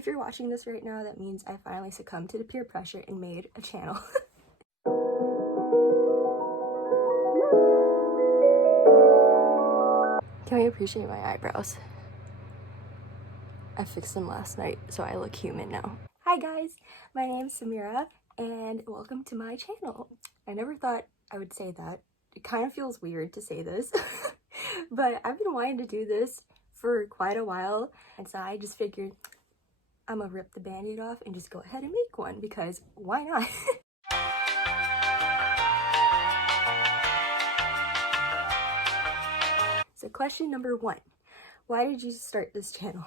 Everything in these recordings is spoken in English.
If you're watching this right now, that means I finally succumbed to the peer pressure and made a channel. Can we appreciate my eyebrows? I fixed them last night, so I look human now. Hi guys, my name's Samira, and welcome to my channel. I never thought I would say that. It kind of feels weird to say this, but I've been wanting to do this for quite a while, and so I just figured I'm gonna rip the band-aid off and just go ahead and make one, because why not? So question number 1, why did you start this channel?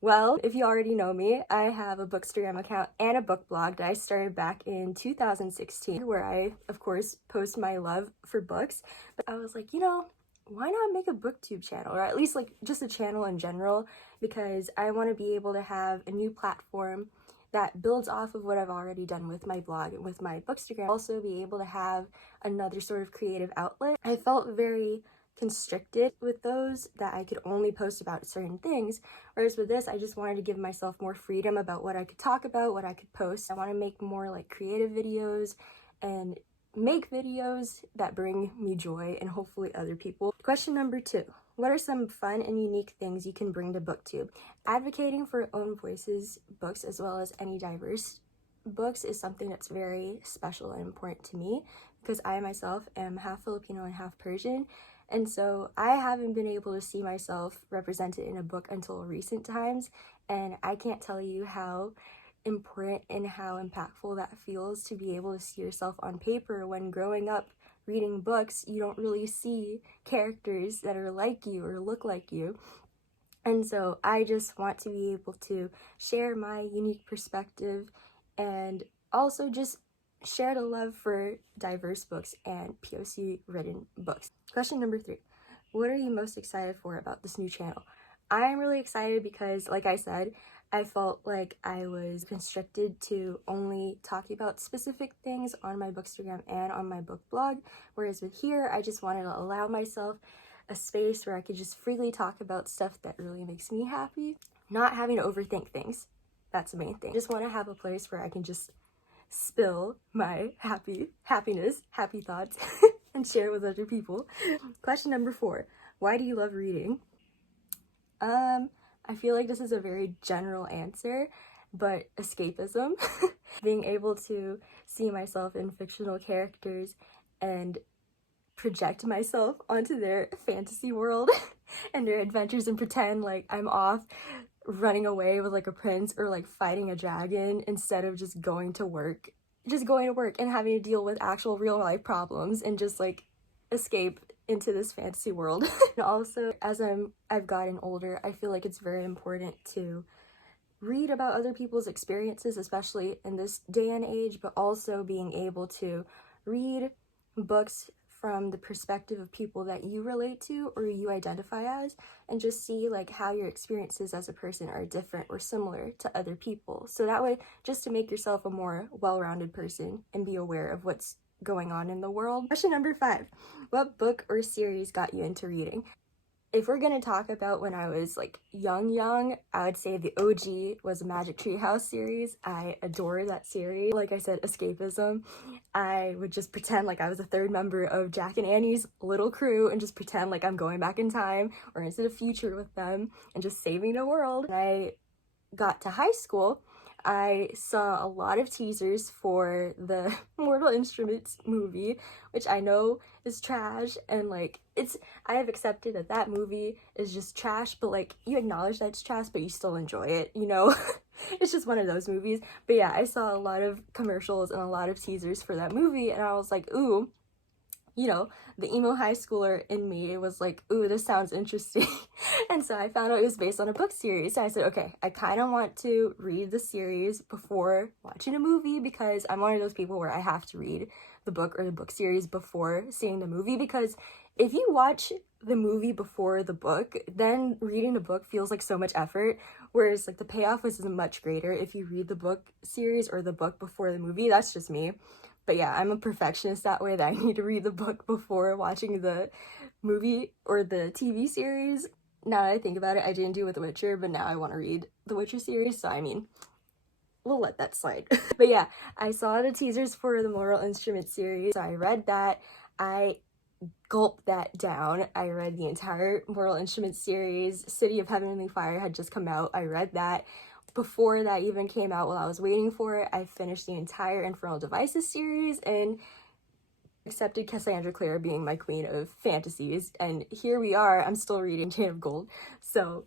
Well, if you already know me, I have a Bookstagram account and a book blog that I started back in 2016, where I, of course, post my love for books. But I was like, you know, why not make a Booktube channel, or at least like just a channel in general, because I want to be able to have a new platform that builds off of what I've already done with my blog and with my Bookstagram. Also be able to have another sort of creative outlet. I felt very constricted with those, that I could only post about certain things, whereas with this I just wanted to give myself more freedom about what I could talk about, what I could post. I want to make more like creative videos and make videos that bring me joy and hopefully other people. Question number 2, what are some fun and unique things you can bring to Booktube? Advocating for own voices books, as well as any diverse books, is something that's very special and important to me, because I myself am half Filipino and half Persian. And so I haven't been able to see myself represented in a book until recent times, and I can't tell you how important and how impactful that feels to be able to see yourself on paper. When growing up reading books, you don't really see characters that are like you or look like you. And so I just want to be able to share my unique perspective and also just share the love for diverse books and POC written books. Question number 3, what are you most excited for about this new channel? I'm really excited because, like I said, I felt like I was constricted to only talking about specific things on my Bookstagram and on my book blog, whereas with here, I just wanted to allow myself a space where I could just freely talk about stuff that really makes me happy, not having to overthink things. That's the main thing. I just want to have a place where I can just spill my happy thoughts and share with other people. Question number 4, why do you love reading? I feel like this is a very general answer, but escapism. Being able to see myself in fictional characters and project myself onto their fantasy world and their adventures, and pretend like I'm off running away with like a prince or like fighting a dragon, instead of just going to work and having to deal with actual real life problems and just like escape into this fantasy world. And also, as I've gotten older, I feel like it's very important to read about other people's experiences, especially in this day and age, but also being able to read books from the perspective of people that you relate to or you identify as, and just see like how your experiences as a person are different or similar to other people. So that way, just to make yourself a more well-rounded person and be aware of what's going on in the world. Question number 5, what book or series got you into reading? If we're gonna talk about when I was like young, I would say the OG was the Magic Tree House series. I adore that series. Like I said, escapism. I would just pretend like I was a third member of Jack and Annie's little crew and just pretend like I'm going back in time or into the future with them and just saving the world. When I got to high school, I saw a lot of teasers for the Mortal Instruments movie, which I know is trash, and like I have accepted that that movie is just trash, but like you acknowledge that it's trash but you still enjoy it, you know. It's just one of those movies. But yeah, I saw a lot of commercials and a lot of teasers for that movie, and I was like, ooh, you know, the emo high schooler in me, it was like, ooh, this sounds interesting. And so I found out it was based on a book series. So I said, okay, I kind of want to read the series before watching a movie, because I'm one of those people where I have to read the book or the book series before seeing the movie, because if you watch the movie before the book, then reading the book feels like so much effort, whereas like the payoff was much greater if you read the book series or the book before the movie. That's just me. But yeah, I'm a perfectionist that way, that I need to read the book before watching the movie or the TV series. now that I think about it, I didn't do with The Witcher, but now I want to read The Witcher series, so I mean, we'll let that slide. But yeah, I saw the teasers for the Mortal Instruments series, so I read that. I gulped that down. I read the entire Mortal Instruments series. City of Heavenly Fire had just come out. I read that. Before that even came out, while I was waiting for it, I finished the entire Infernal Devices series and accepted Cassandra Clare being my queen of fantasies. And here we are. I'm still reading Chain of Gold. So,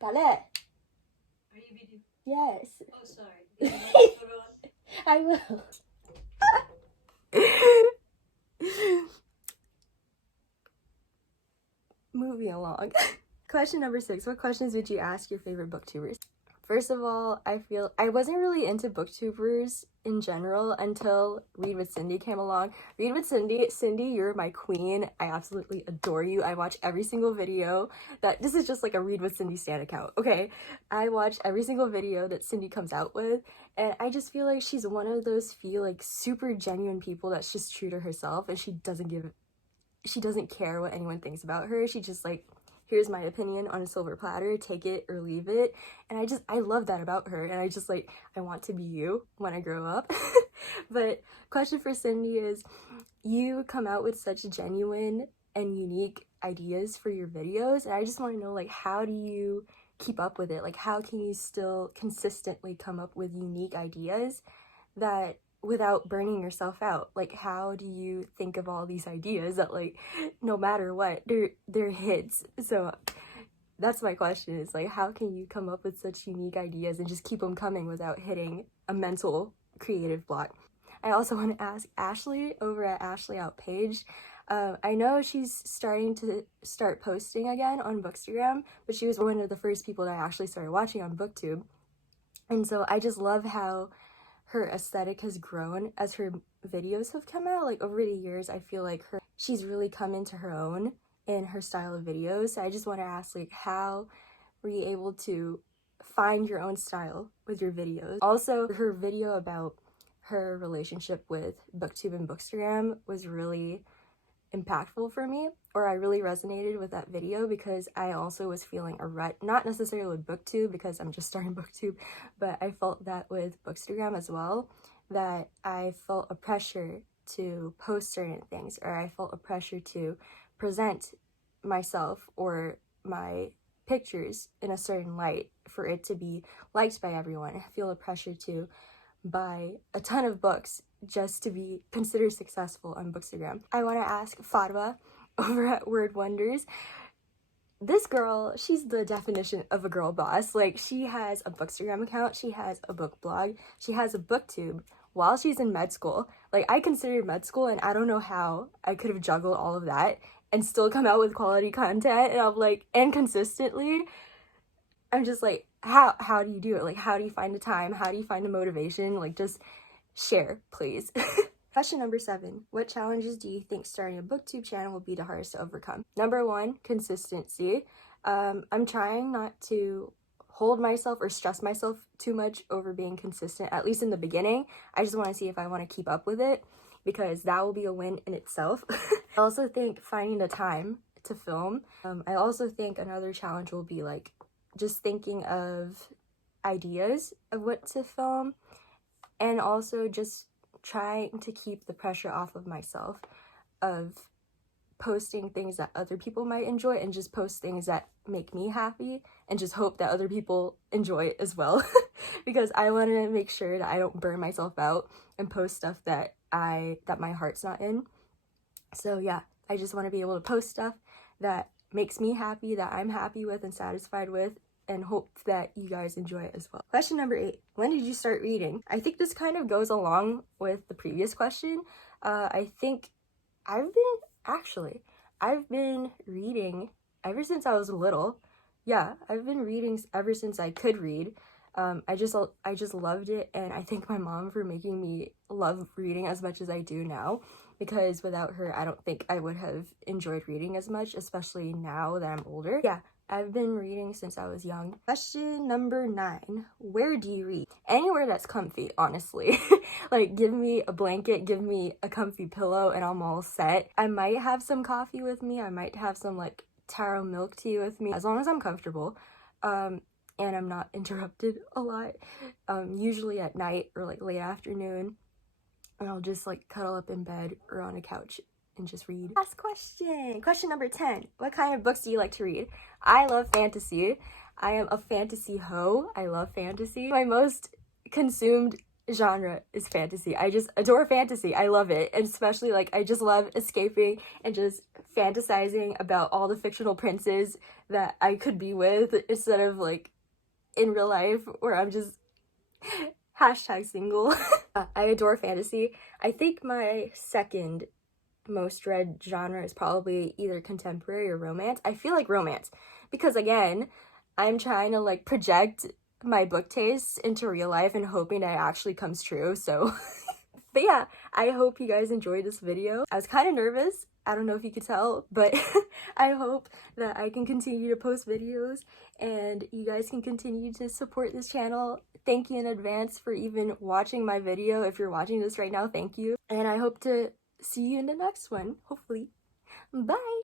Dale. Are you video? Yes. Oh, sorry. I will. Moving along. Question number 6. What questions would you ask your favorite booktubers? First of all, I feel I wasn't really into booktubers in general until Read with Cindy came along. Read with Cindy. Cindy, you're my queen. I absolutely adore you. I watch every single video this is just like a Read with Cindy stan account, okay? I watch every single video that Cindy comes out with, and I just feel like she's one of those few like super genuine people that's just true to herself, and she doesn't care what anyone thinks about her. She just like, here's my opinion on a silver platter, take it or leave it. And I love that about her. And I want to be you when I grow up. But question for Cindy is, you come out with such genuine and unique ideas for your videos. And I just want to know, like, how do you keep up with it? Like, how can you still consistently come up with unique ideas that without burning yourself out? Like, how do you think of all these ideas that, like, no matter what, they're hits? So that's my question, is like, how can you come up with such unique ideas and just keep them coming without hitting a mental creative block? I also want to ask Ashley over at Ashley Out Page. I know she's starting to posting again on Bookstagram, but she was one of the first people that I actually started watching on Booktube. And so I just love how her aesthetic has grown as her videos have come out. Like, over the years, I feel like she's really come into her own in her style of videos. So I just want to ask, like, how were you able to find your own style with your videos? Also, her video about her relationship with Booktube and Bookstagram was really impactful for me, or I really resonated with that video, because I also was feeling a rut, not necessarily with Booktube because I'm just starting Booktube, but I felt that with Bookstagram as well, that I felt a pressure to post certain things, or I felt a pressure to present myself or my pictures in a certain light for it to be liked by everyone. I feel a pressure to buy a ton of books just to be considered successful on Bookstagram. I want to ask Fatwa over at Word Wonders. This girl, she's the definition of a girl boss. Like, she has a Bookstagram account, she has a book blog, she has a Booktube while she's in med school. Like, I considered med school, and I don't know how I could have juggled all of that and still come out with quality content, and I'm like, and consistently. I'm just like, how do you do it? Like, how do you find the time? How do you find the motivation? Like, just share, please. Question number 7. What challenges do you think starting a Booktube channel will be the hardest to overcome? Number 1, consistency. I'm trying not to hold myself or stress myself too much over being consistent, at least in the beginning. I just want to see if I want to keep up with it, because that will be a win in itself. I also think finding the time to film. I also think another challenge will be like just thinking of ideas of what to film, and also just trying to keep the pressure off of myself of posting things that other people might enjoy, and just post things that make me happy and just hope that other people enjoy it as well. Because I want to make sure that I don't burn myself out and post stuff that my heart's not in. So yeah, I just want to be able to post stuff that makes me happy, that I'm happy with and satisfied with, and hope that you guys enjoy it as well. Question number 8. When did you start reading? I think this kind of goes along with the previous question. I think I've been reading ever since I was little. Yeah, I've been reading ever since I could read. I just loved it, and I thank my mom for making me love reading as much as I do now, because without her, I don't think I would have enjoyed reading as much, especially now that I'm older. Yeah, I've been reading since I was young. Question number 9. Where do you read? Anywhere that's comfy, honestly. Like, give me a blanket, give me a comfy pillow, and I'm all set. I might have some coffee with me. I might have some, like, taro milk tea with me, as long as I'm comfortable, and I'm not interrupted a lot, usually at night or like late afternoon, and I'll just like cuddle up in bed or on a couch and just read. Last question. Question number 10. What kind of books do you like to read? I love fantasy. I am a fantasy hoe. I love fantasy. My most consumed genre is fantasy. I just adore fantasy. I love it. And especially like I just love escaping and just fantasizing about all the fictional princes that I could be with instead of like in real life where I'm just hashtag single. I adore fantasy. I think my second most read genre is probably either contemporary or romance. I feel like romance because again, I'm trying to like project my book tastes into real life and hoping that it actually comes true. So but yeah, I hope you guys enjoyed this video. I was kind of nervous. I don't know if you could tell, but I hope that I can continue to post videos and you guys can continue to support this channel. Thank you in advance for even watching my video. If you're watching this right now, thank you. And I hope to see you in the next one, hopefully. Bye!